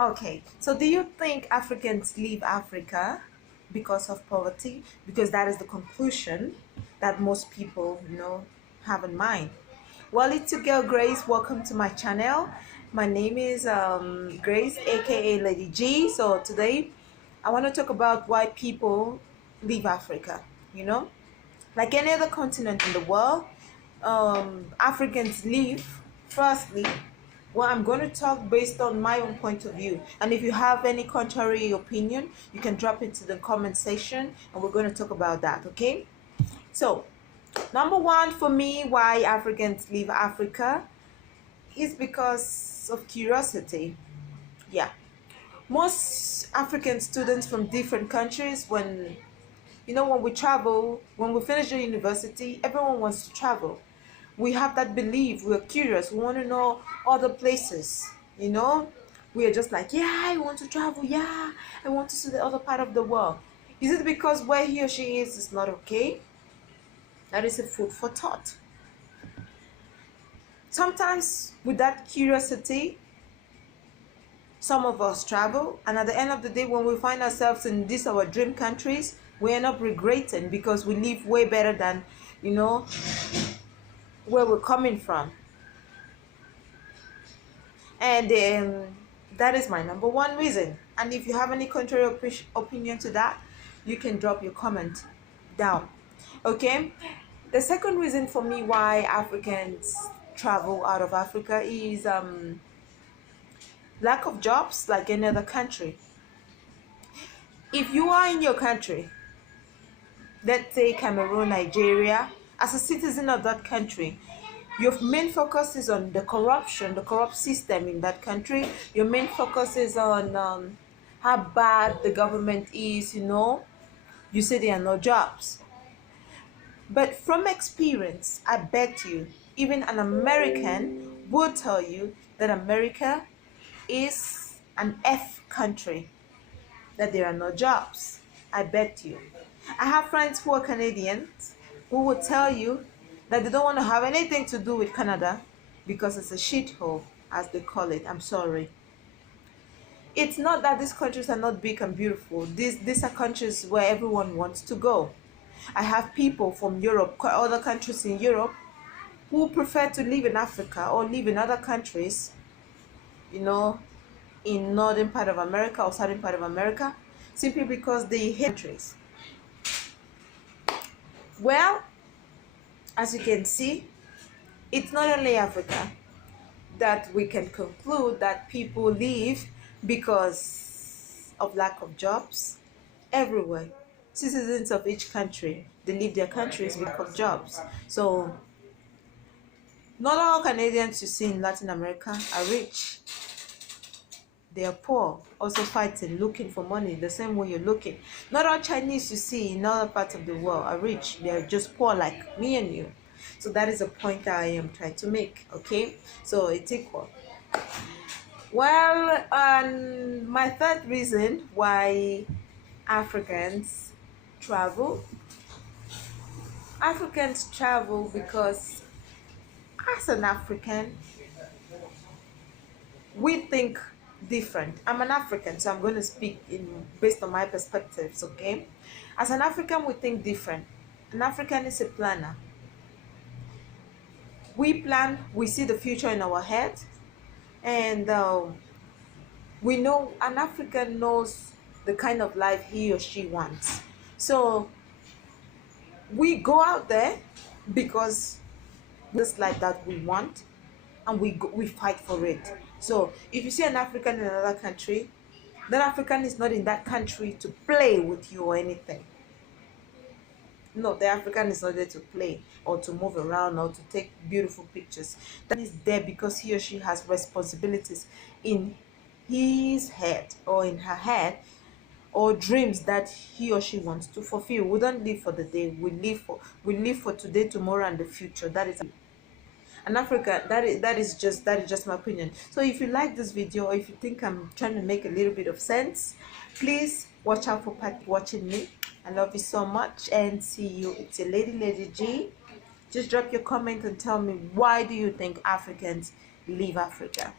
Okay, so do you think Africans leave Africa because of poverty? Because that is the conclusion that most people, have in mind. Well, it's your girl Grace. Welcome to my channel. My name is Grace, aka Lady G. So today, I want to talk about why people leave Africa. You know, like any other continent in the world, Africans leave. Firstly, well, I'm going to talk based on my own point of view. And if you have any contrary opinion, you can drop it to the comment section and we're going to talk about that, okay? So, number one for me, why Africans leave Africa is because of curiosity. Yeah. Most African students from different countries, when we travel, when we finish the university, everyone wants to travel. We have that belief, we're curious, we want to know other places. We are just like, yeah, I want to travel, yeah, I want to see the other part of the world. Is it because where he or she is not okay? That is a food for thought. Sometimes with that curiosity, some of us travel, and at the end of the day, when we find ourselves in these our dream countries, we end up regretting because we live way better than where we're coming from. And that is my number one reason. And if you have any contrary opinion to that, you can drop your comment down. Okay, the second reason for me why Africans travel out of Africa is lack of jobs, like any other country. If you are in your country, let's say Cameroon, Nigeria, as a citizen of that country, your main focus is on the corruption, the corrupt system in that country. Your main focus is on how bad the government is. You say there are no jobs. But from experience, I bet you, even an American would tell you that America is an F country, that there are no jobs. I bet you. I have friends who are Canadians who will tell you that they don't want to have anything to do with Canada because it's a shithole, as they call it. I'm sorry. It's not that these countries are not big and beautiful. These are countries where everyone wants to go. I have people from Europe, other countries in Europe, who prefer to live in Africa or live in other countries, in northern part of America or southern part of America, simply because they hate countries. Well, as you can see, it's not only Africa that we can conclude that people leave because of lack of jobs. Everywhere, citizens of each country, they leave their countries because of jobs. So not all Canadians you see in Latin America are rich. They are poor, also fighting, looking for money the same way you're looking. Not all Chinese you see in other parts of the world are rich. They are just poor like me and you. So that is a point that I am trying to make, okay? So it's equal. Well, my third reason why Africans travel because as an African, we think different. I'm an African, so I'm going to speak based on my perspectives, okay? As an African, we think different. An African is a planner. We plan, we see the future in our head, and we know an African knows the kind of life he or she wants. So we go out there because this life that we want, and we fight for it. So if you see an African in another country, that African is not in that country to play with you or anything. No, the African is not there to play or to move around or to take beautiful pictures. That is there because he or she has responsibilities in his head or in her head, or dreams that he or she wants to fulfill. We don't live for the day. We live for today, tomorrow, and the future. That is an Africa. That is just my opinion. So if you like this video, or if you think I'm trying to make a little bit of sense, please watch out for watching me. I love you so much, and see you. It's your Lady G. Just drop your comment and tell me, why do you think Africans leave Africa?